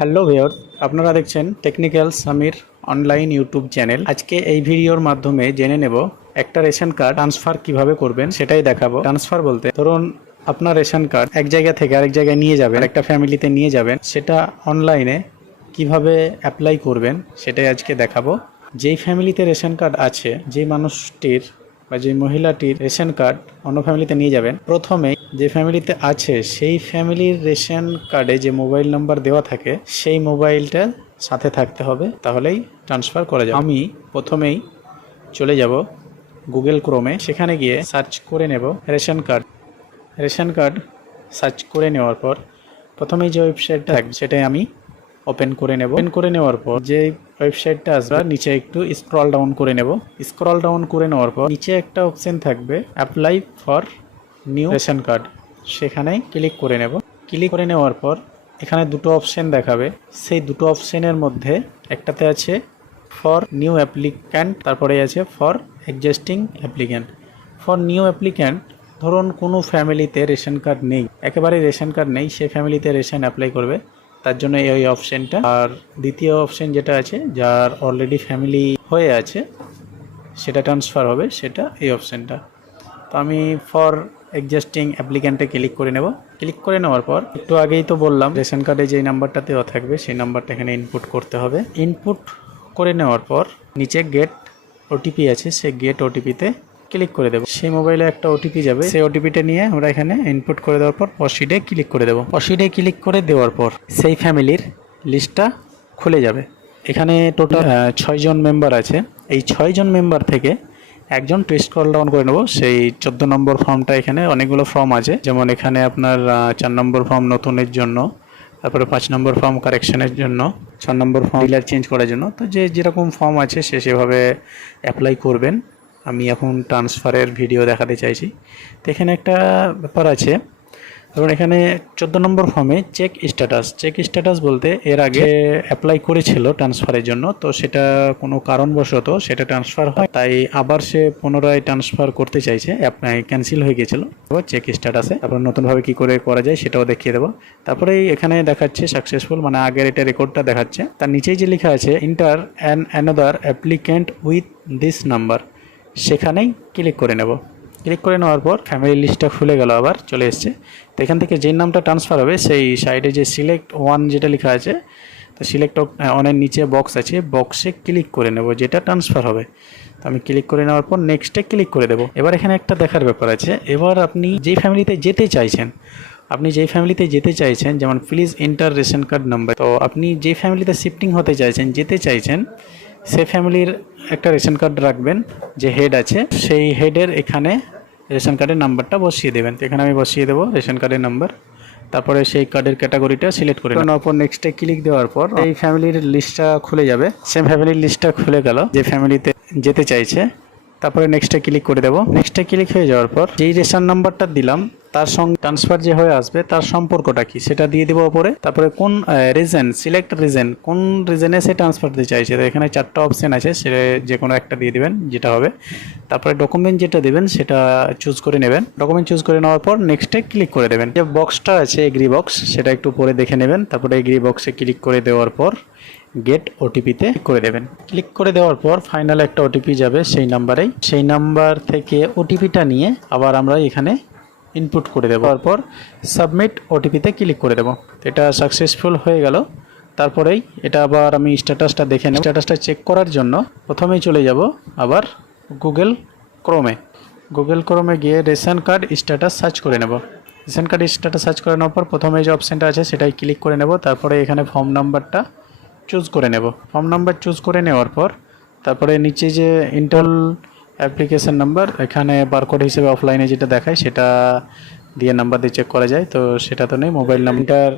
Hello viewers, আপনারা দেখছেন technical Samir online YouTube channel. আজকে এই ভিডিওর মাধ্যমে জেনে নেব একটা রেশন কার্ড ট্রান্সফার কিভাবে করবেন সেটাই দেখাবো। ট্রান্সফার বলতে ধরুন আপনার রেশন কার্ড এক জায়গা থেকে আরেক জায়গায় নিয়ে যাবেন, একটা ফ্যামিলিতে নিয়ে যাবেন, সেটা অনলাইনে কিভাবে অ্যাপ্লাই করবেন সেটাই আজকে দেখাবো। যেই ফ্যামিলিতে রেশন কার্ড আছে, যে মানুষটির বা যে মহিলাটির রেশন কার্ড অন্য ফ্যামিলিতে নিয়ে যাবেন, প্রথমে যে ফ্যামিলিতে আছে সেই ফ্যামিলির রেশন কার্ডে যে মোবাইল নাম্বার দেওয়া থাকে সেই মোবাইলটা সাথে থাকতে হবে, তাহলেই ট্রান্সফার করা যাবে। আমি প্রথমেই চলে যাব গুগল ক্রোমে, সেখানে গিয়ে সার্চ করে নেব রেশন কার্ড সার্চ করে নেওয়ার পর প্রথমেই যে ওয়েবসাইটটা থাকবে সেটাই আমি ওপেন করে নেব। ওপেন করে নেওয়ার পর যে ওয়েবসাইটটা আসবে নিচে একটু স্ক্রল ডাউন করে নেব। স্ক্রল ডাউন করে নেওয়ার পর নিচে একটা অপশন থাকবে apply for new ration card, সেখানেই ক্লিক করে নেব। ক্লিক করে নেওয়ার পর এখানে দুটো অপশন দেখাবে, সেই দুটো অপশনের মধ্যে একটাতে আছে ফর নিউ অ্যাপ্লিক্যান্ট, তারপরে আছে for existing applicant. For new applicant ধরুন কোনো ফ্যামিলিতে রেশন কার্ড নেই, একেবারে রেশন কার্ড নেই, সেই ফ্যামিলিতে রেশন অ্যাপ্লাই করবে, তার জন্য এই অপশনটা। আর দ্বিতীয় অপশন যেটা আছে, যার অলরেডি ফ্যামিলি হয়ে আছে সেটা ট্রান্সফার হবে, সেটা এই অপশনটা। তো আমি ফর এক্সিস্টিং অ্যাপ্লিক্যান্টে ক্লিক করে নেব। ক্লিক করে নেওয়ার পর একটু আগেই তো বললাম রেশন কার্ডে যেই নাম্বারটা দেওয়া থাকবে সেই নাম্বারটা এখানে ইনপুট করতে হবে। ইনপুট করে নেওয়ার পর নিচে গেট ওটিপি আছে, সেই গেট ওটিপিতে ক্লিক করে দেবো। সেই মোবাইলে একটা ওটিপি যাবে, সেই ওটিপিটা নিয়ে আমরা এখানে ইনপুট করে দেওয়ার পর প্রসিডে ক্লিক করে দেবো। প্রসিডে ক্লিক করে দেওয়ার পর সেই ফ্যামিলির লিস্টটা খুলে যাবে। এখানে টোটাল 6 জন মেম্বার আছে। এই 6 জন মেম্বার থেকে একজন স্ক্রল ডাউন করে নেব, সেই 14 নম্বর ফর্মটা। এখানে অনেকগুলো ফর্ম আছে, যেমন এখানে আপনার 4 নম্বর ফর্ম নতুনের জন্য, তারপরে 5 নম্বর ফর্ম কারেকশনের জন্য, 6 নম্বর ফর্ম ডিলার চেঞ্জ করার জন্য। তো যে যেরকম ফর্ম আছে সে সেভাবে অ্যাপ্লাই করবেন। আমি এখন ট্রান্সফারের ভিডিও দেখাতে চাইছি। তো এখানে একটা ব্যাপার আছে, ধরুন এখানে 14 নম্বর ফর্মে চেক স্ট্যাটাস বলতে এর আগে অ্যাপ্লাই করেছিল ট্রান্সফারের জন্য, তো সেটা কোনো কারণবশত সেটা ট্রান্সফার হয়, তাই আবার সে পুনরায় ট্রান্সফার করতে চাইছে, ক্যান্সেল হয়ে গিয়েছিল চেক স্ট্যাটাসে। তারপর নতুনভাবে কি করে করা যায় সেটাও দেখিয়ে দেবো। তারপরে এখানে দেখাচ্ছে সাকসেসফুল, মানে আগের এটা রেকর্ডটা দেখাচ্ছে। তার নিচেই যে লেখা আছে inter another applicant with this number, সেখানেই ক্লিক করে নেব। ক্লিক করে নেওয়ার পর ফ্যামিলি লিস্টটা খুলে গেল, আবার চলে এসছে। তো এখান থেকে যেই নামটা ট্রান্সফার হবে সেই সাইডে যে সিলেক্ট ওয়ান যেটা লেখা আছে, তো সিলেক্ট ওয়ানের নিচে বক্স আছে, বক্সে ক্লিক করে নেব যেটা ট্রান্সফার হবে। তো আমি ক্লিক করে নেওয়ার পর নেক্সটে ক্লিক করে দেবো। এবার এখানে একটা দেখার ব্যাপার আছে, এবার আপনি যেই ফ্যামিলিতে যেতে চাইছেন, যেমন please enter ration card number, তো আপনি যে ফ্যামিলিতে শিফটিং হতে চাইছেন, যেতে চাইছেন, সে ফ্যামিলির একটা রেশন কার্ড রাখবেন, যে হেড আছে সেই হেডের এখানে রেশন কার্ডের নাম্বারটা বসিয়ে দেবেন। তো এখানে আমি বসিয়ে দেবো রেশন কার্ডের নাম্বার, তারপরে সেই কার্ডের ক্যাটাগরিটা সিলেক্ট করে নেওয়ার পর নেক্সটে ক্লিক দেওয়ার পর এই ফ্যামিলির লিস্টটা খুলে যাবে। সেম ফ্যামিলির লিস্টটা খুলে গেল যে ফ্যামিলিতে যেতে চাইছে। তারপরে নেক্সটে ক্লিক করে দেবো। নেক্সটে ক্লিক হয়ে যাওয়ার পর যেই রেশন নাম্বারটা দিলাম তার সঙ্গে ট্রান্সফার যে হয়ে আসবে তার সম্পর্কটা কি সেটা দিয়ে দেবো ওপরে। তারপরে কোন রিজন, সিলেক্ট রিজন, কোন রিজনে সে ট্রান্সফার দিতে চাইছে, তো এখানে 4টা অপশান আছে, সে যে কোনো একটা দিয়ে দেবেন যেটা হবে। তারপরে ডকুমেন্ট যেটা দেবেন সেটা চুজ করে নেবেন। ডকুমেন্ট চুজ করে নেওয়ার পর নেক্সটে ক্লিক করে দেবেন। যে বক্সটা আছে এগ্রি বক্স, সেটা একটু পরে দেখে নেবেন। তারপরে এগ্রি বক্সে ক্লিক করে দেওয়ার পর গেট ওটিপিতে করে দেবেন। ক্লিক করে দেওয়ার পর ফাইনাল একটা ওটিপি যাবে সেই নাম্বারেই, সেই নাম্বার থেকে ওটিপিটা নিয়ে আবার আমরা এখানে ইনপুট করে দেবো। তারপর সাবমিট ওটিপিতে ক্লিক করে দেবো। এটা সাকসেসফুল হয়ে গেল। তারপরেই এটা আবার আমি স্ট্যাটাসটা দেখে নেব। স্ট্যাটাসটা চেক করার জন্য প্রথমেই চলে যাব আবার গুগল ক্রোমে গিয়ে রেশন কার্ড স্ট্যাটাস সার্চ করে নেব। রেশন কার্ড স্ট্যাটাস সার্চ করে নেওয়ার পর প্রথমে যে অপশানটা আছে সেটাই ক্লিক করে নেব। তারপরে এখানে ফর্ম নাম্বারটা চুজ করে নেব। ফর্ম নাম্বার চুজ করে নেওয়ার পর তারপরে নিচে যে ইন্টার অ্যাপ্লিকেশন নাম্বার, এখানে বারকোড হিসেবে অফলাইনে যেটা দেখায় সেটা দিয়ে নাম্বার দিয়ে চেক করা যায়, তো সেটা তো নেই। Mobile number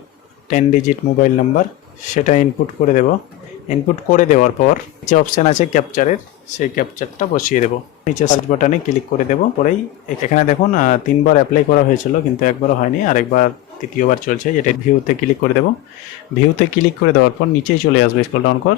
10 digit mobile number, সেটা ইনপুট করে দেব। ইনপুট করে দেওয়ার পর যে অপশান আছে ক্যাপচারের, সেই ক্যাপচারটা বসিয়ে দেবো। নিচে সার্চ বাটনে ক্লিক করে দেবো। পরেই এখানে দেখুন 3বার অ্যাপ্লাই করা হয়েছিল কিন্তু একবারও হয়নি, আরেকবার তৃতীয়বার চলছে, যেটা ভিউতে ক্লিক করে দেবো। ভিউতে ক্লিক করে দেওয়ার পর নিচেই চলে আসবে, স্ক্রল ডাউন কর,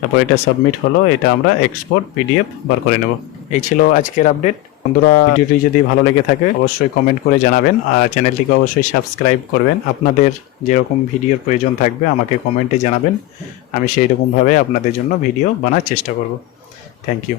তারপর এটা সাবমিট হলো। এটা আমরা এক্সপোর্ট পিডিএফ বার করে নেব। এই ছিল আজকের আপডেট। বন্ধুরা, ভিডিওটি যদি ভালো লেগে থাকে অবশ্যই কমেন্ট করে জানাবেন আর চ্যানেলটিকে অবশ্যই সাবস্ক্রাইব করবেন। আপনাদের যেরকম ভিডিওর প্রয়োজন থাকবে আমাকে কমেন্টে জানাবেন, আমি সেই রকমভাবে আপনাদের জন্য ভিডিও বানার চেষ্টা করব। Thank you.